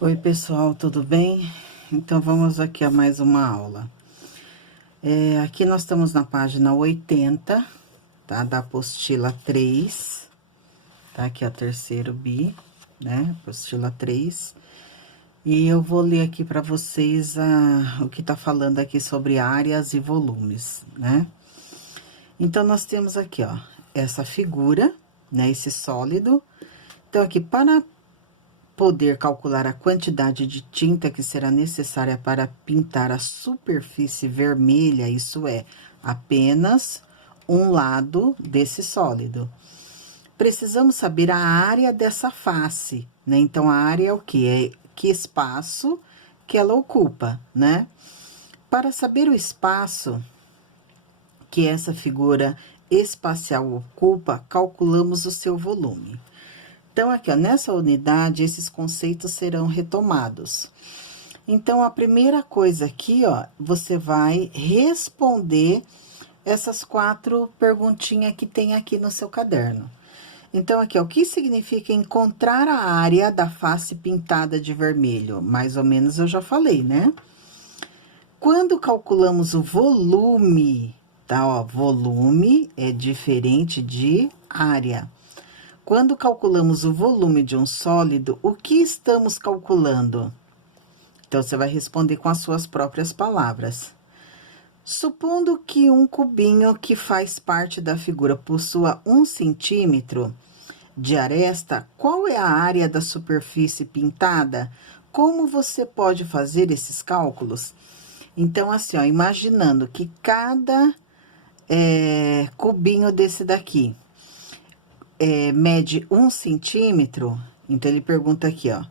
Oi, pessoal, tudo bem? Então, vamos aqui a mais uma aula. Aqui nós estamos na página 80, tá? Da apostila 3, tá? Aqui é o terceiro bi, né? Apostila 3. E eu vou ler aqui para vocês o que tá falando aqui sobre áreas e volumes, né? Então, nós temos aqui, ó, essa figura, né? Esse sólido. Então, aqui, para poder calcular a quantidade de tinta que será necessária para pintar a superfície vermelha, isso é, apenas um lado desse sólido. Precisamos saber a área dessa face, né? Então, a área é o quê? É que espaço que ela ocupa, né? Para saber o espaço que essa figura espacial ocupa, calculamos o seu volume. Então, aqui, ó, nessa unidade, esses conceitos serão retomados. Então, a primeira coisa aqui, ó, você vai responder essas 4 perguntinhas que tem aqui no seu caderno. Então, aqui, ó, o que significa encontrar a área da face pintada de vermelho? Mais ou menos eu já falei, né? Quando calculamos o volume, tá, ó, volume é diferente de área. Quando calculamos o volume de um sólido, o que estamos calculando? Então, você vai responder com as suas próprias palavras. Supondo que um cubinho que faz parte da figura possua 1 centímetro de aresta, qual é a área da superfície pintada? Como você pode fazer esses cálculos? Então, assim, ó, imaginando que cada cubinho desse daqui mede 1 centímetro, então ele pergunta aqui, ó.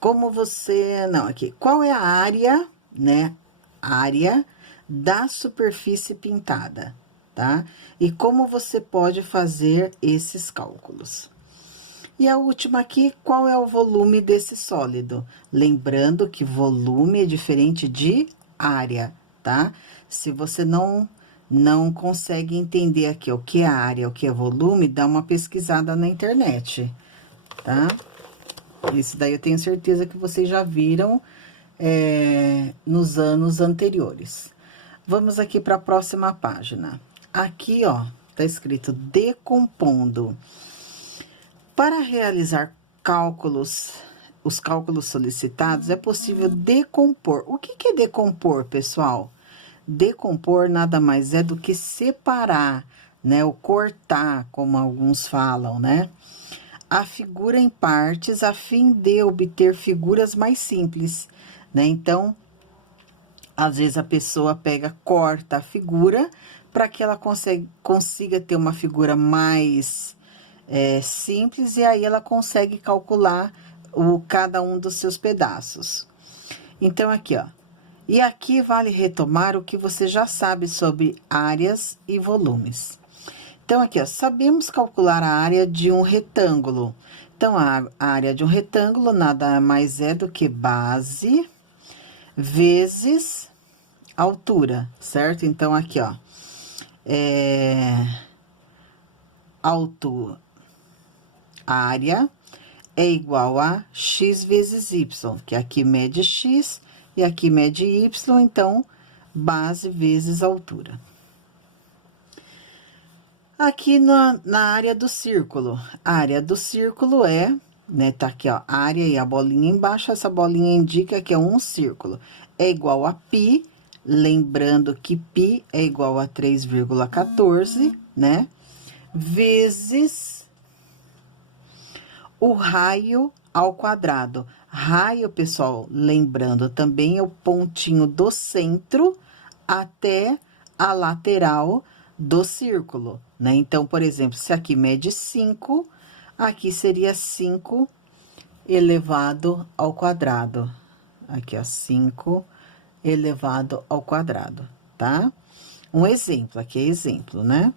Como você... Não, aqui. Qual é a área, né? Área da superfície pintada, tá? E como você pode fazer esses cálculos. E a última aqui, qual é o volume desse sólido? Lembrando que volume é diferente de área, tá? Se você não consegue entender aqui o que é área, o que é volume, dá uma pesquisada na internet, tá? Isso daí eu tenho certeza que vocês já viram nos anos anteriores. Vamos aqui para a próxima página. Aqui, ó, tá escrito decompondo. Para realizar os cálculos solicitados, é possível decompor. O que é decompor, pessoal? Decompor nada mais é do que separar, né? Ou cortar, como alguns falam, né? A figura em partes a fim de obter figuras mais simples, né? Então, às vezes a pessoa corta a figura para que ela consiga ter uma figura mais simples e aí ela consegue calcular cada um dos seus pedaços. Então, aqui, ó. E aqui vale retomar o que você já sabe sobre áreas e volumes. Então, aqui, ó, sabemos calcular a área de um retângulo. Então, a área de um retângulo nada mais é do que base vezes altura, certo? Então, aqui, ó, altura, área é igual a x vezes y, que aqui mede x e aqui mede y, então, base vezes altura. Aqui na área do círculo, a área do círculo né, tá aqui, ó, a área e a bolinha embaixo, essa bolinha indica que é um círculo. É igual a π, lembrando que π é igual a 3,14, né, vezes o raio ao quadrado. Raio, pessoal, lembrando também é o pontinho do centro até a lateral do círculo, né? Então, por exemplo, se aqui mede 5, aqui seria 5 elevado ao quadrado. Aqui, ó, 5 elevado ao quadrado, tá? Um exemplo, aqui é exemplo, né?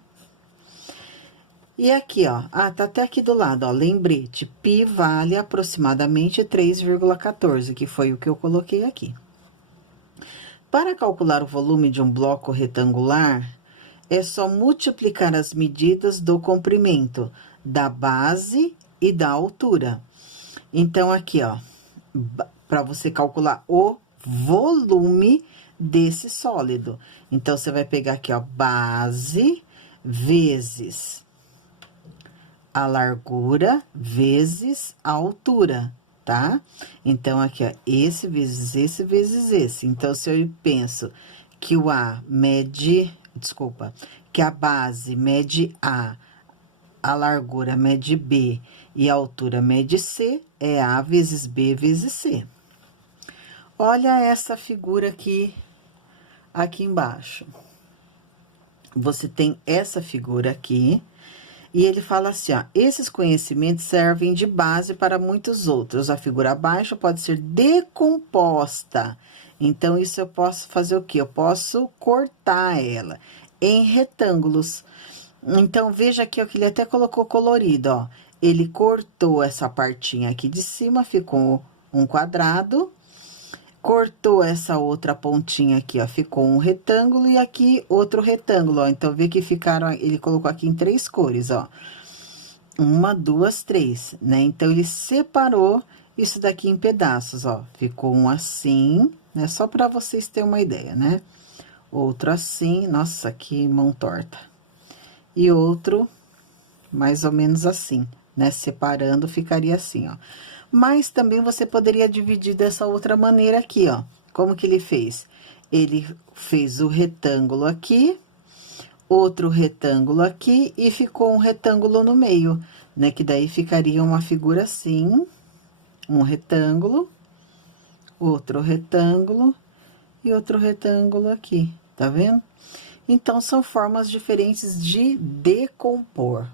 E aqui, ó, tá até aqui do lado, ó, lembrete, π vale aproximadamente 3,14, que foi o que eu coloquei aqui. Para calcular o volume de um bloco retangular, é só multiplicar as medidas do comprimento da base e da altura. Então, aqui, ó, para você calcular o volume desse sólido. Então, você vai pegar aqui, ó, base vezes a largura vezes a altura, tá? Então, aqui, ó, esse vezes esse vezes esse. Então, se eu penso que o A mede, desculpa, que a base mede a largura mede B e a altura mede C, é A vezes B vezes C. Olha essa figura aqui embaixo. Você tem essa figura aqui, e ele fala assim, ó, esses conhecimentos servem de base para muitos outros. A figura abaixo pode ser decomposta. Então, isso eu posso fazer o quê? Eu posso cortar ela em retângulos. Então, veja aqui, ó, que ele até colocou colorido, ó. Ele cortou essa partinha aqui de cima, ficou um quadrado. Cortou essa outra pontinha aqui, ó, ficou um retângulo e aqui outro retângulo, ó. Então, vê que ficaram, ele colocou aqui em 3 cores, ó. 1, 2, 3, né? Então, ele separou isso daqui em pedaços, ó. Ficou um assim, né? Só para vocês terem uma ideia, né? Outro assim, nossa, que mão torta. E outro mais ou menos assim, né? Separando, ficaria assim, ó. Mas também você poderia dividir dessa outra maneira aqui, ó. Como que ele fez? Ele fez o retângulo aqui, outro retângulo aqui e ficou um retângulo no meio, né? Que daí ficaria uma figura assim, um retângulo, outro retângulo e outro retângulo aqui, tá vendo? Então, são formas diferentes de decompor.